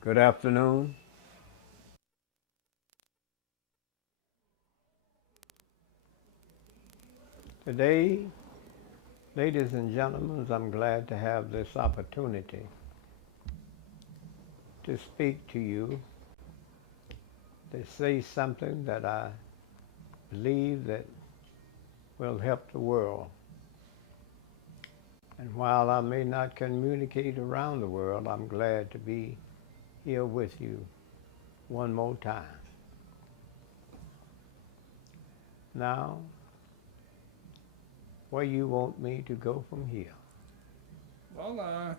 Good afternoon. Today, ladies and gentlemen, I'm glad to have this opportunity to speak to you, to say something that I believe that will help the world. And while I may not communicate around the world, I'm glad to be here with you one more time. Now, where you want me to go from here? Well,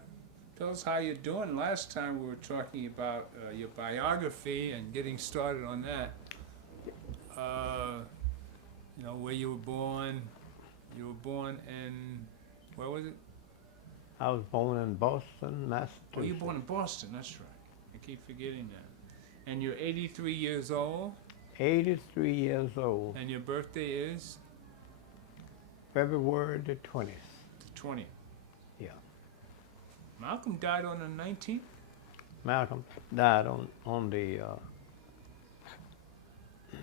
tell us how you're doing. Last time we were talking about your biography and getting started on that. Where you were born. You were born in, where was it? I was born in Boston, Massachusetts. Oh, you were born in Boston, that's right. I keep forgetting that. And you're 83 years old. 83 years old. And your birthday is? February the 20th. The 20th. Yeah. Malcolm died on the 19th? Malcolm died on the... A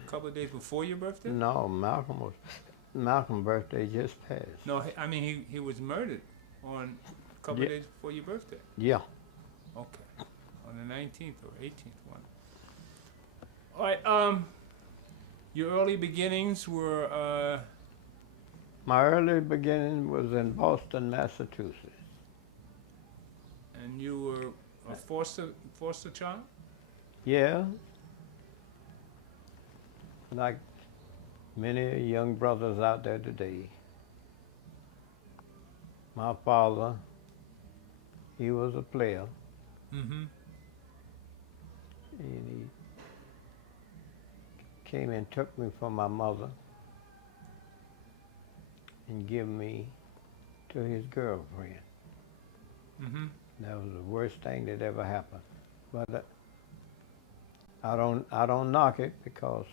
couple of days before your birthday? No, Malcolm's birthday just passed. No, I mean he was murdered on a couple of days before your birthday. Yeah. Okay. On the 19th or 18th one. All right. Your early beginnings were. My early beginning was in Boston, Massachusetts. And you were a foster child? Yeah. Like many young brothers out there today. My father, he was a player. Mm-hmm. And he came and took me from my mother and gave me to his girlfriend. Mm-hmm. That was the worst thing that ever happened. But I don't knock it, because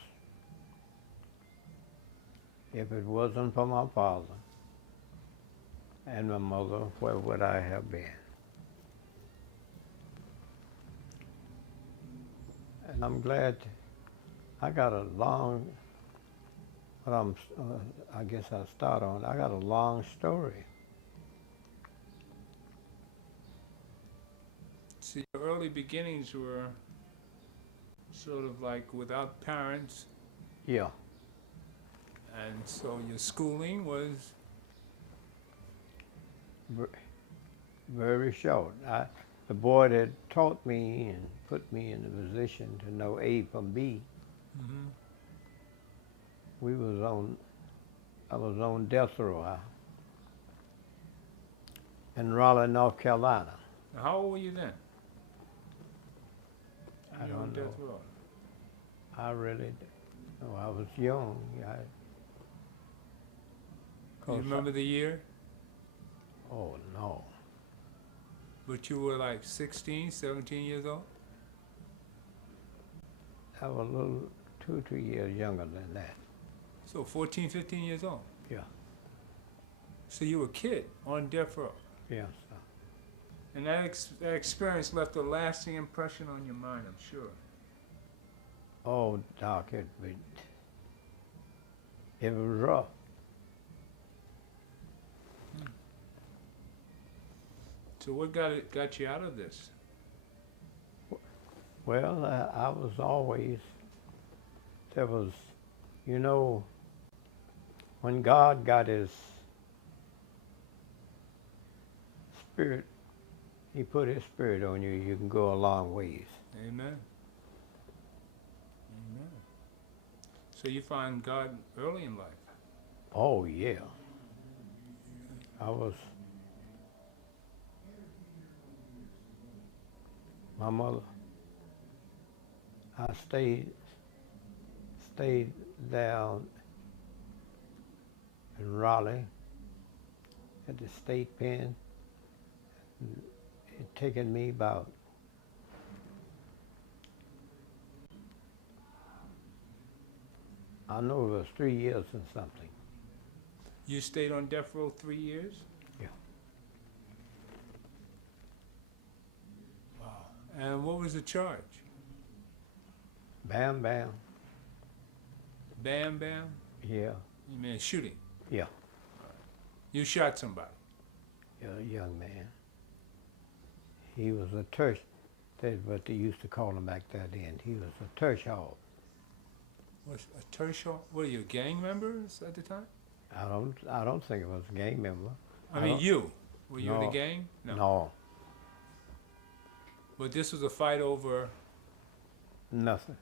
if it wasn't for my father and my mother, where would I have been? And I'm glad I got a long, I guess I'll start on, I got a long story. So your early beginnings were sort of like without parents. Yeah. And so your schooling was? Very short. The boy that taught me and put me in the position to know A from B, Mm-hmm. I was on death row in Raleigh, North Carolina. Now, how old were you then? I You were on don't know. death row. I was young. Do you remember the year? Oh, no. But you were like 16, 17 years old? I was a little 2 years younger than that. So 14, 15 years old? Yeah. So you were a kid on death row? Yes. And that experience left a lasting impression on your mind, I'm sure. Oh, Doc, it was rough. So what got you out of this? Well, I was always, when God got his spirit, he put his spirit on you, you can go a long ways. Amen. Amen. So you find God early in life? Oh, yeah. I was, my mother, I stayed down in Raleigh at the state pen. It taken me about, I know it was 3 years and something. You stayed on death row 3 years? Yeah. Wow. And what was the charge? Bam, bam. Bam, bam? Yeah, You mean shooting? yeah, You shot somebody? a young man. He was a tersh, that's what they used to call him back then. He was a tersh hog. Was a tertial? Were you gang members at the time? I don't think it was a gang member. I mean, don't- you. Were you in the No. gang? No, But this was a fight over. nothing.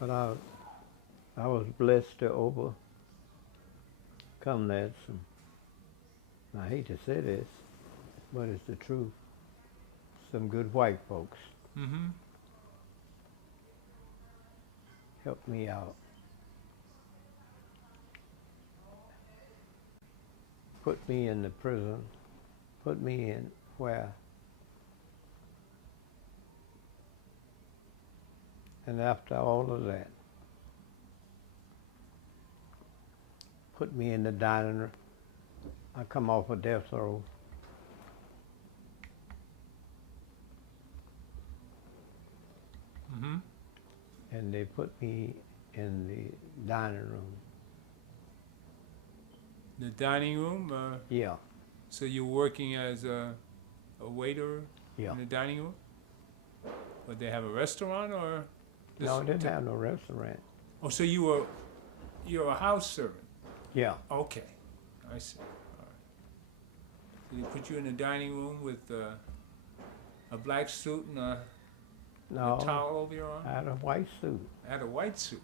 But I was blessed to overcome that. I hate to say this, but it's the truth. Some good white folks Mm-hmm. helped me out. Put me in the prison, put me in where, and after all of that, put me in the dining room. I come off a death row. Mm-hmm. And they put me in the dining room. The dining room? Yeah, So you were working as a waiter yeah. in the dining room? But they have a restaurant or? No, it didn't have no restaurant. Oh, so you're a house servant? Yeah, Okay, I see. All right. So they put you in the dining room with a black suit and a no, towel over your arm? I had a white suit, I had a white suit.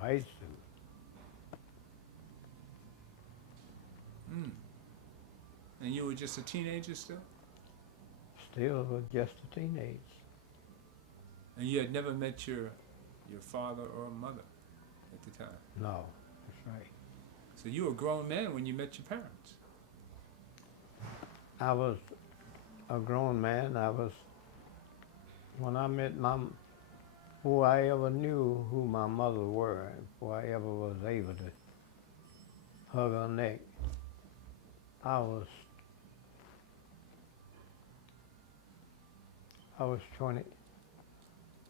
white suit. Mm. And you were just a teenager still? Still was just a teenage. And you had never met your father or mother at the time? No, that's right. So you were a grown man when you met your parents? I was a grown man. When I met before I ever knew who my mother were, before I ever was able to hug her neck, I was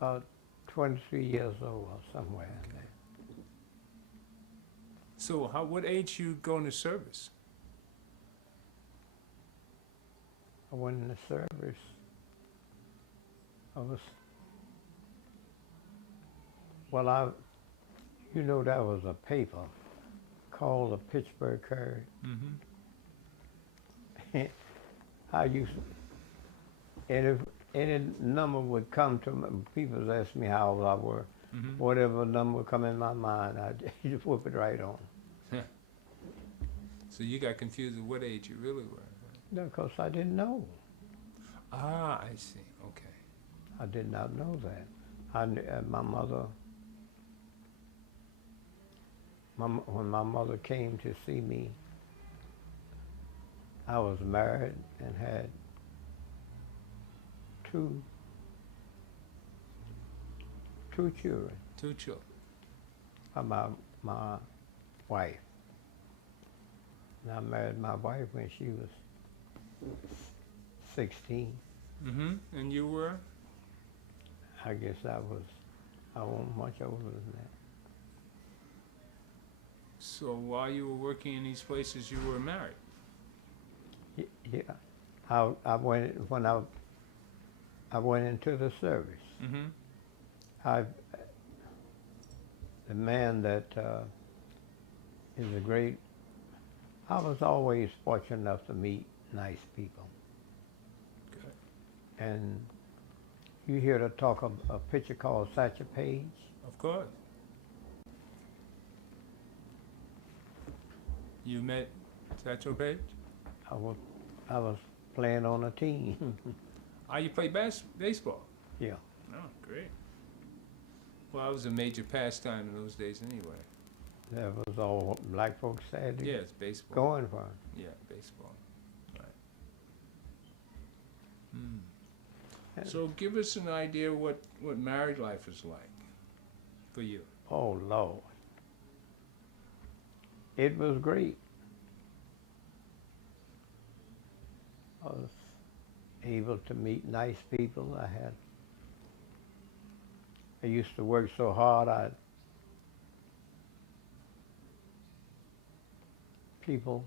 about 23 years old or somewhere in there. So what age you go into service? I went in the service. That was a paper called the Pittsburgh Courier. Mm-hmm. I used, and if any number would come to me, people ask me how old I were, Mm-hmm. whatever number would come in my mind, I just whoop it right on. So you got confused with what age you really were? No, because I didn't know. Ah, I see. Okay. I did not know that. My mother, when my mother came to see me, I was married and had two children Two children. by my wife. And I married my wife when she was 16. Mm-hmm. And you were? I guess I wasn't much older than that. So while you were working in these places, you were married? Yeah, I went when I went into the service. Mm-hmm. The man that is a great. I was always fortunate enough to meet nice people. Good. And you hear the talk of a picture called Satchel Paige? Of course. You met Satchel Paige? I was playing on a team. Ah, you play baseball? Yeah, Oh, great. Well, it was a major pastime in those days anyway. that was all what black folks had to Yeah, it's baseball. going for. Yeah, baseball. Right. Hmm. And, So give us an idea what married life is like for you. oh Lord, it was great. I was able to meet nice people. I used to work so hard. People,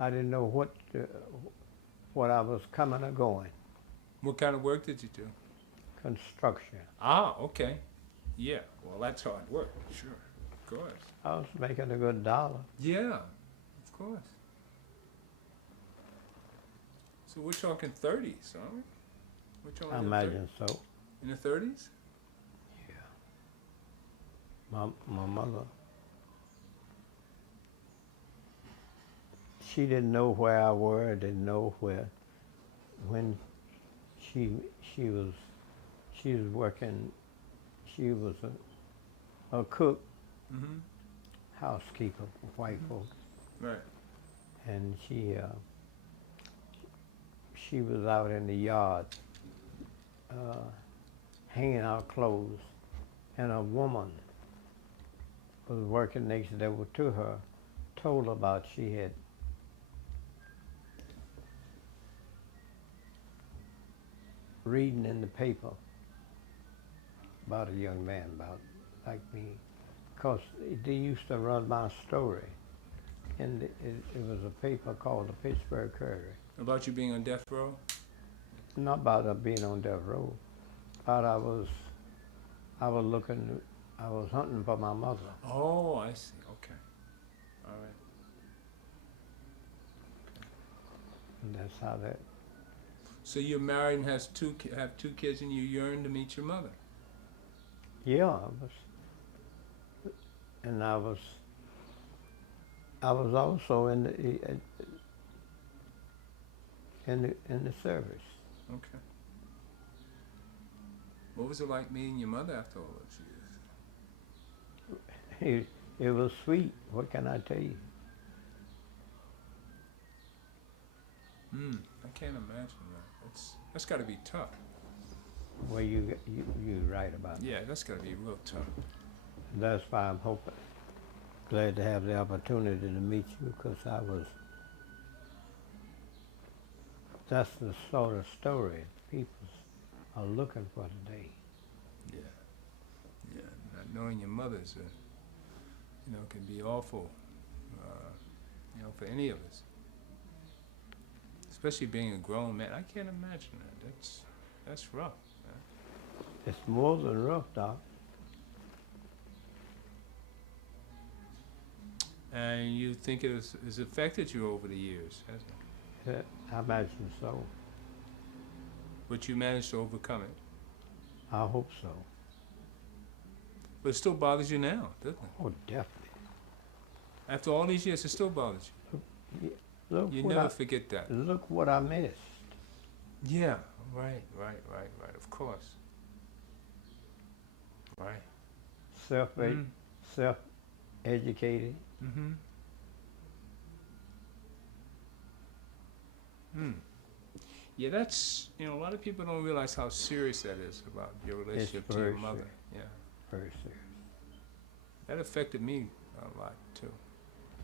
I didn't know what I was coming or going. What kind of work did you do? Construction. Ah, okay. Yeah, well, that's hard work. Sure, of course. I was making a good dollar. Yeah, of course. So we're talking 30s, aren't we? We're talking I in the imagine so. in the 30s? Yeah. My mother, she didn't know where I were. Didn't know when she she was she was working. She was a cook, Mm-hmm. housekeeper for white folks, Right. and she was out in the yard hanging out clothes, and a woman was working next door to her, told her about she had reading in the paper about a young man about like me, because they used to run my story, and it was a paper called the Pittsburgh Courier. About you being on death row? Not about being on death row, but I was looking, I was hunting for my mother. Oh, I see. Okay. All right. And that's how that. So you're married and have two kids, and you yearn to meet your mother. Yeah, and I was also in the service. Okay. What was it like meeting your mother after all those years? It was sweet. What can I tell you? I can't imagine that. That's got to be tough. Well, you right about that. Yeah, that's got to be real tough. That's why I'm glad to have the opportunity to meet you, because that's the sort of story people are looking for today. Yeah. Yeah. Not knowing your mother's, can be awful, for any of us. Especially being a grown man. I can't imagine that. That's rough. It's more than rough, Doc. And you think it has affected you over the years, hasn't it? I imagine so. But you managed to overcome it. I hope so. But it still bothers you now, doesn't it? Oh, definitely. After all these years, it still bothers you. Look You what never forget that. Look what I missed. Yeah, right, of course. Right. Self-educated. Mm-hmm. Yeah, that's, a lot of people don't realize how serious that is about your relationship to your mother. Serious. Yeah. Very serious. That affected me a lot, too.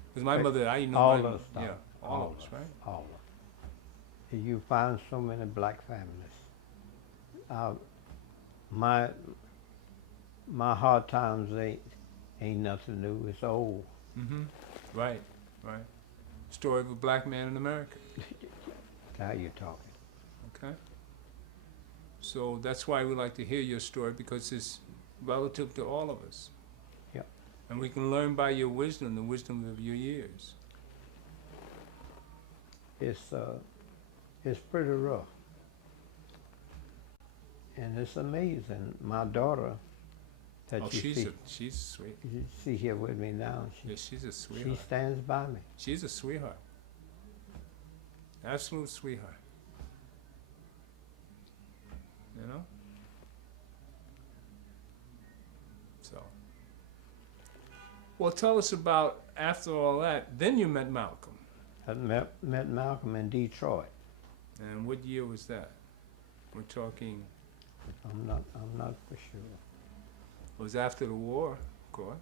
Because my Right. mother, I know All my of us, Doc. yeah, all of us, right? All of us. You find so many black families. My hard times ain't nothing new. It's old. Mm-hmm. Right. Story of a black man in America. Now you're talking. Okay. So that's why we like to hear your story, because it's relative to all of us. Yep. And we can learn by your wisdom, the wisdom of your years. It's pretty rough. And it's amazing. My daughter that Oh, she's sweet. you see here with me now. Yeah, she's a She sweetheart. stands by me. She's a sweetheart. Absolute sweetheart. You know? So. Well, tell us about, after all that, then you met Malcolm. I met Malcolm in Detroit. And what year was that? We're talking, I'm not for sure. it was after the war, of course.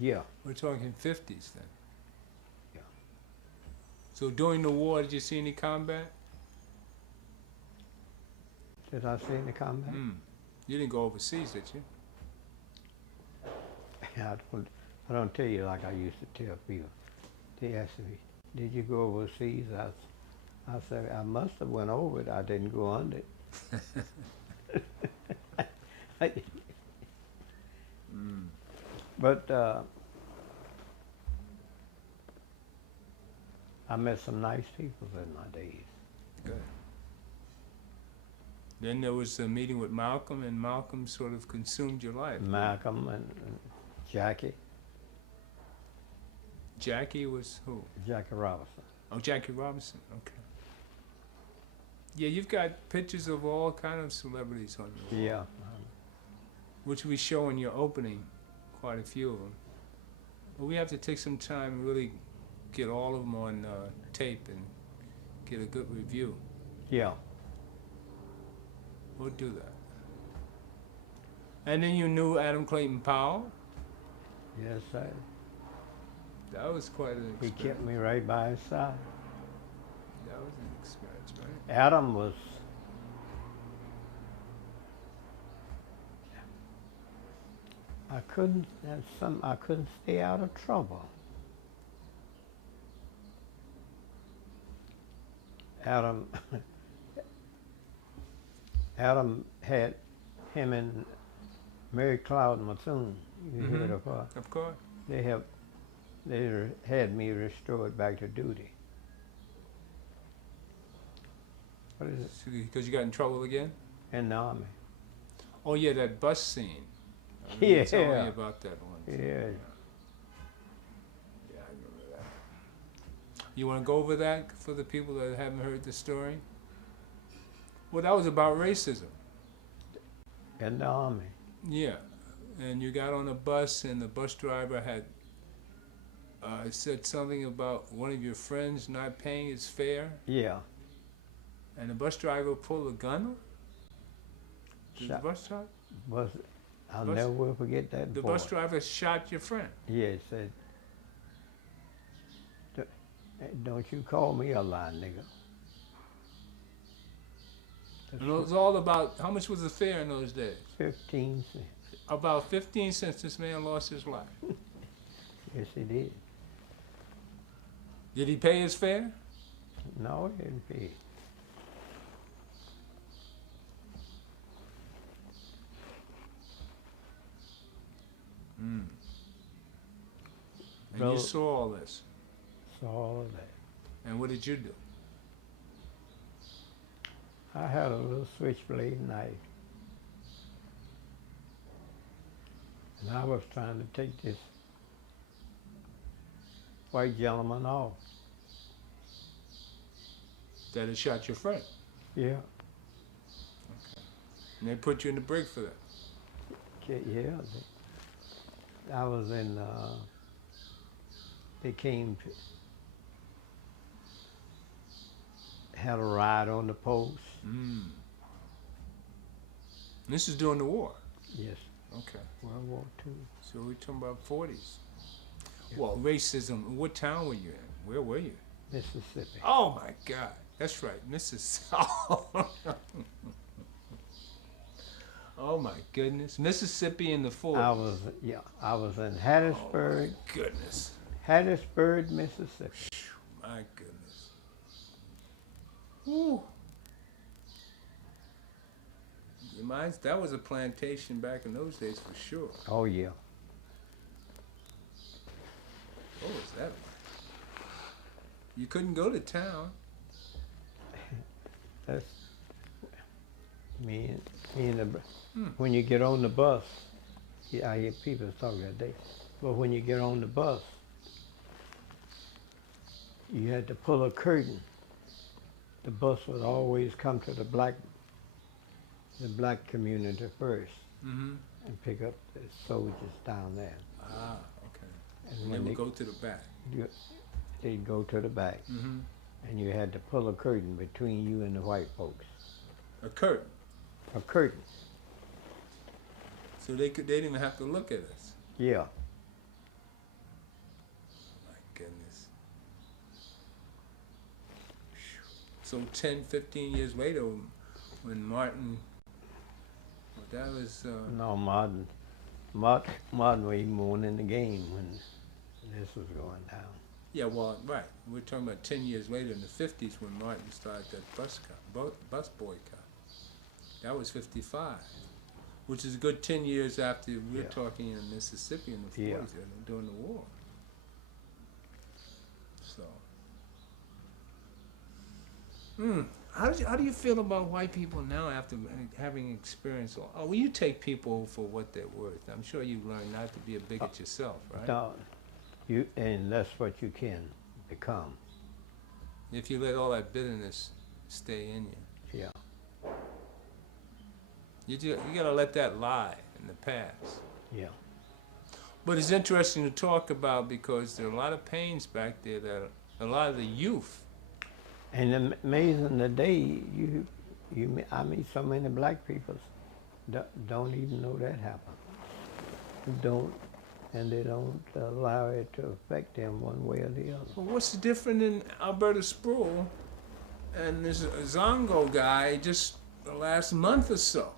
Yeah. We're talking 50s then. Yeah. So during the war, did you see any combat? Did I see any combat? You didn't go overseas, did you? I don't tell you like I used to tell people. They ask me, "Did you go overseas?" I said, "I must have went over it. I didn't go under it." But I met some nice people in my days. Good. Then there was a meeting with Malcolm, and Malcolm sort of consumed your life. Malcolm and Jackie. Jackie was who? Jackie Robinson. Oh, Jackie Robinson. Okay. Yeah, you've got pictures of all kind of celebrities on your wall. Yeah. Which we show in your opening, quite a few of them. But we have to take some time and really get all of them on tape and get a good review. Yeah. We'll do that. And then you knew Adam Clayton Powell. Yes, sir. That was quite an He experience. kept me right by his side. That was an experience, right? Adam was. I couldn't stay out of trouble. Adam had him and Mary Cloud Methune. You heard of her? Of course. They had me restored back to duty. What is it? Because you got in trouble again? In the Army. Oh yeah, that bus scene. I remember Yeah. you telling me about that once. Yeah. Yeah, I remember that. You want to go over that for the people that haven't heard the story? Well, that was about racism. In the Army. Yeah, and you got on a bus, and the bus driver had said something about one of your friends not paying his fare, Yeah. and the bus driver pulled a gun on? Did the Shot. bus driver? I'll Bus- never will forget that. The boy. bus driver shot your friend. Yeah, he said, "Don't you call me a lie, nigga." And it was all about, how much was the fare in those days? 15 cents. About 15 cents, this man lost his life. Yes, he did. Did he pay his fare? No, he didn't pay. And Well- you saw all this. Saw all of that. And what did you do? I had a little switchblade knife. And I was trying to take this white gentleman off. That had shot your friend. Yeah. And they put you in the brig for that. Yeah. I was in, they came to, had a ride on the post. This is during the war. Yes, Okay. World War II. So we're talking about 40s. Well, racism. What town were you in? Where were you? Mississippi. Oh my God. That's right. Mississippi. Oh my goodness. Mississippi in the 40s. I was in Oh Hattiesburg, my goodness. Hattiesburg, Mississippi. My goodness. Whew. That was a plantation back in those days for sure. Oh yeah. What was that like? You couldn't go to town. That's me and the when you get on the bus, I hear people talk that day. But when you get on the bus, you had to pull a curtain. The bus would always come to the black community first Mm-hmm. and pick up the soldiers down there. Ah, okay. And And they when would go to the back. they'd go to the back, Mm-hmm. and you had to pull a curtain between you and the white folks. A curtain. A curtain. So they didn't even have to look at us. Yeah. My goodness. So 10, 15 years later, when Martin, well, that was, No, Martin was even more in the game when this was going down. yeah, well, right. We're talking about 10 years later in the 50s when Martin started that bus boycott. That was 55, which is a good 10 years after we're Yeah. talking in Mississippi in the 40s during the war. So, how do you feel about white people now after having experienced all? Oh, well, you take people for what they're worth. I'm sure you learn not to be a bigot yourself, right? No, and that's what you can become. If you let all that bitterness stay in you. Yeah. You gotta let that lie in the past. Yeah. But it's interesting to talk about because there are a lot of pains back there that a lot of the youth. And amazing today, I meet so many black people don't even know that happened. Don't, and they don't allow it to affect them one way or the other. Well, what's different in Alberta Sproul and this Zongo guy just the last month or so?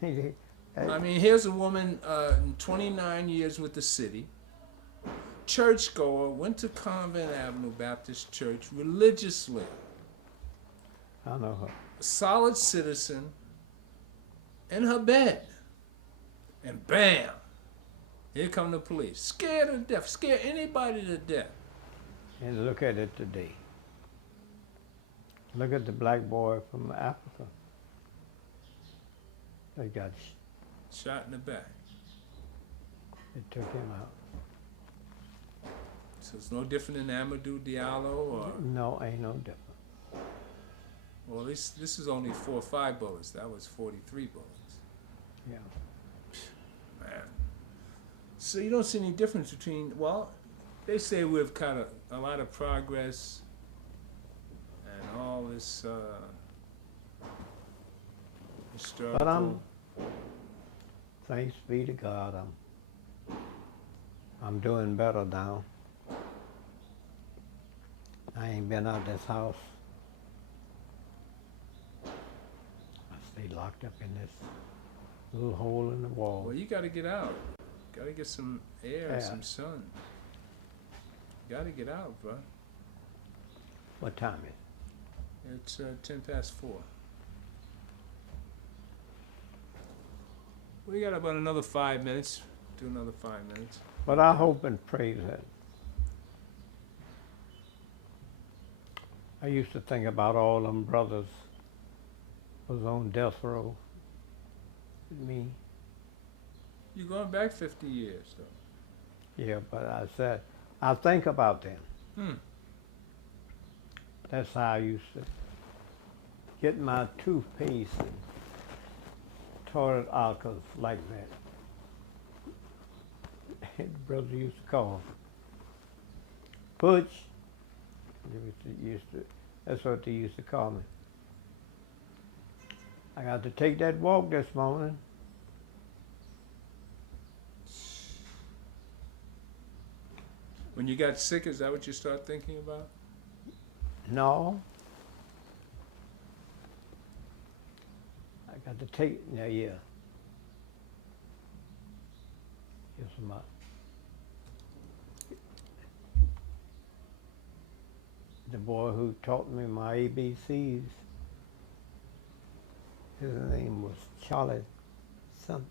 I mean, here's a woman, 29 years with the city, churchgoer, went to Convent Avenue Baptist Church religiously, I know her. a solid citizen, in her bed, and bam, here come the police, scared to death, scare anybody to death. And look at it today. Look at the black boy from Africa. They got, Shot in the back. they took him out. So it's no different than Amadou Diallo or, No, ain't no different. well, this is only 4 or 5 bullets. That was 43 bullets. Yeah. Man. So you don't see any difference between, well, they say we've kind of a lot of progress and all this historical. But thanks be to God, I'm doing better now. I ain't been out this house. I stay locked up in this little hole in the wall. Well, you got to get out. Got to get some air, Yeah. some sun. Got to get out, bro. What time is It's 10 past 4. We got about another 5 minutes. Do another 5 minutes. it? But I hope and pray that I used to think about all them brothers was on death row with me. You're going back 50 years, though. Yeah, but I said, I think about them. Hmm. That's how I used to get my toothpaste and toilet alcohols like that. The brother used to call Butch. That's what they used to call me. I got to take that walk this morning. When you got sick, is that what you start thinking about? No. I got to take, yeah. Here's my, the boy who taught me my ABCs, his name was Charlie something.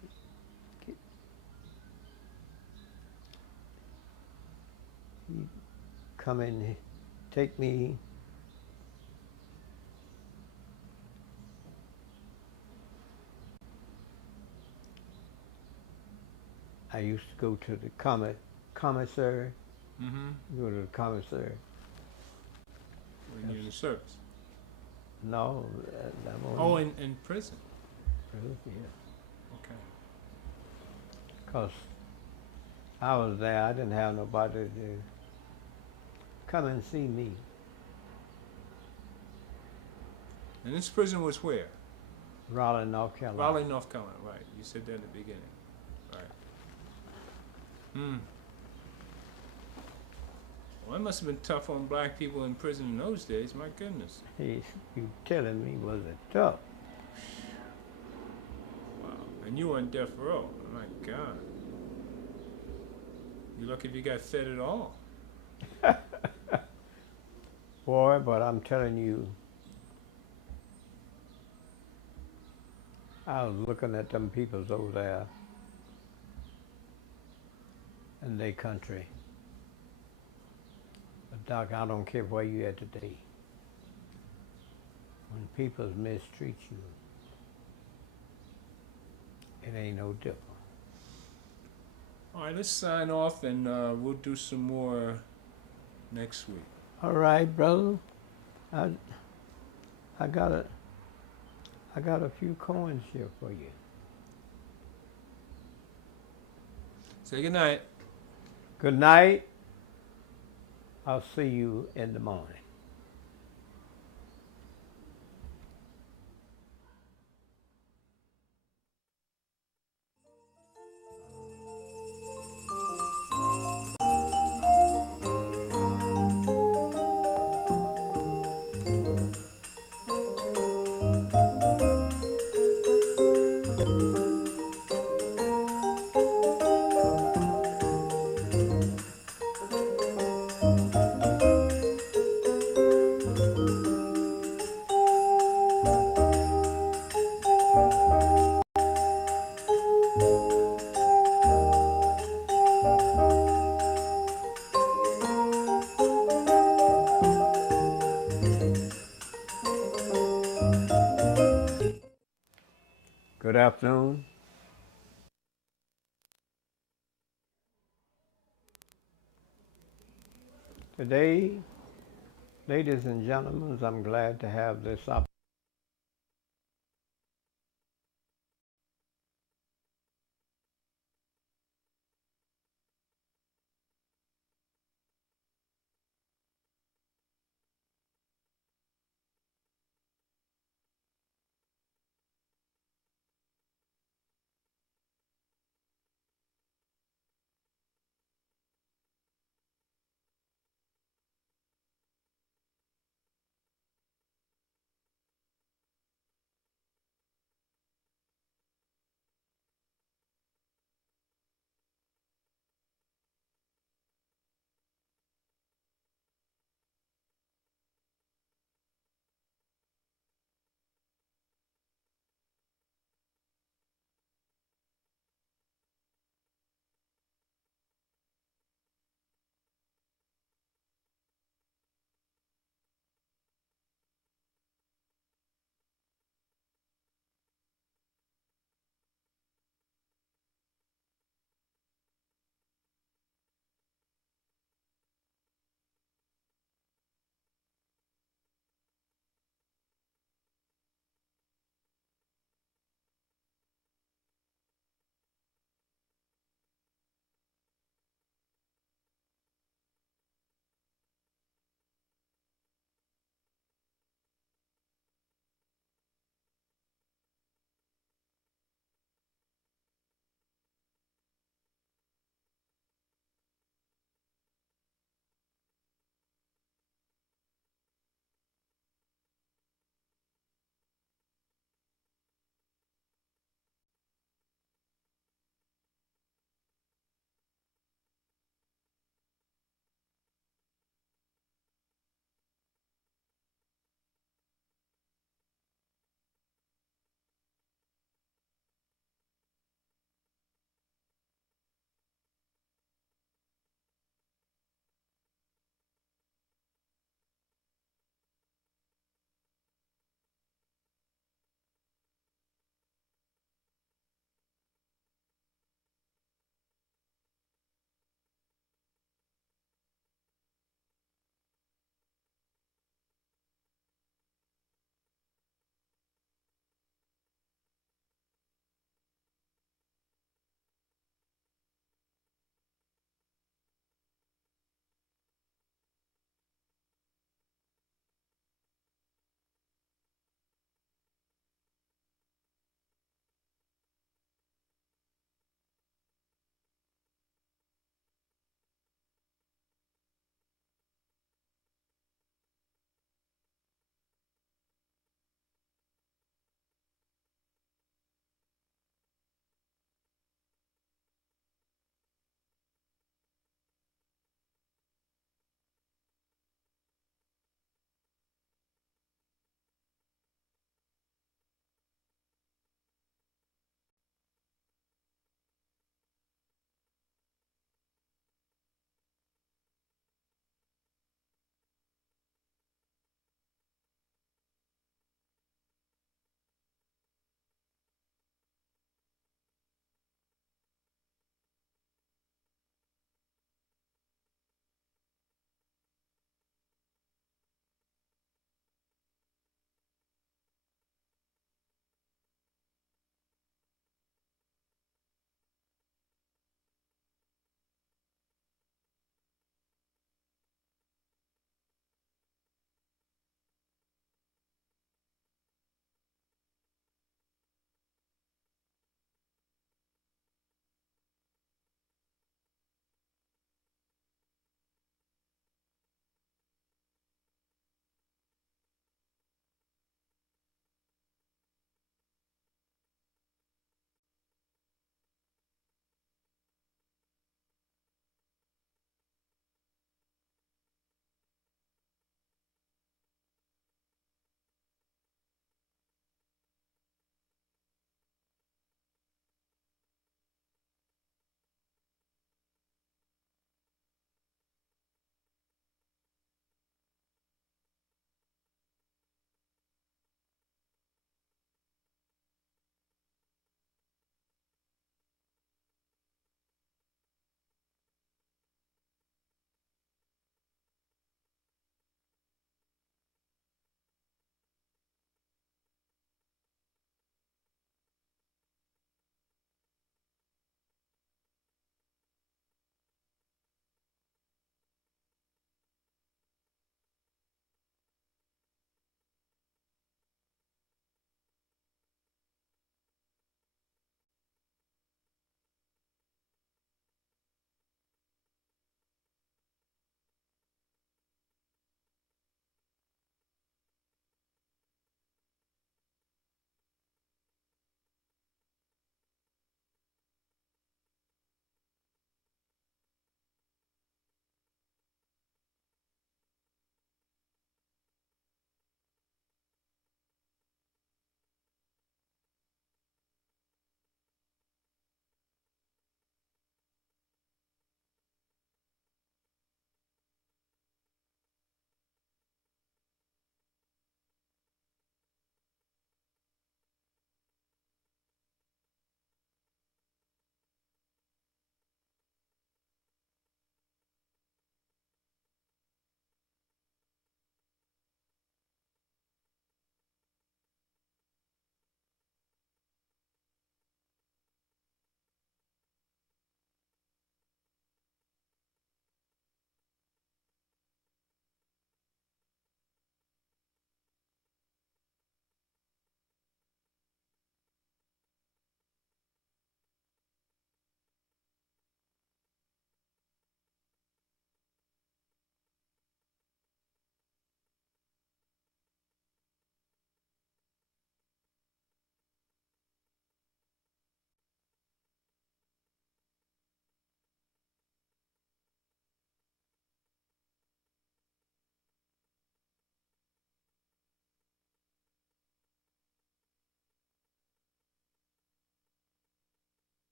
He'd come in, take me used to go to the commissary. Mm-hmm. Go to the commissary. When you're in the service. No, that Oh, wasn't in prison. really, yeah. Okay. Because I was there, I didn't have nobody to come and see me. And this prison was where? Raleigh, North Carolina. Raleigh, North Carolina. Right. You said that in the beginning. Right. Hmm. Well, it must have been tough on black people in prison in those days. My goodness. You telling me was it tough? Wow. And you were on death row. My God. You're lucky if you got fed at all. Boy, but I'm telling you, I was looking at them peoples over there in their country. But Doc, I don't care where you at today. When people mistreat you, it ain't no different. All right, let's sign off, and we'll do some more next week. All right, brother. I got a few coins here for you. Say good night. Good night. I'll see you in the morning. Good afternoon. Today, ladies and gentlemen, I'm glad to have this opportunity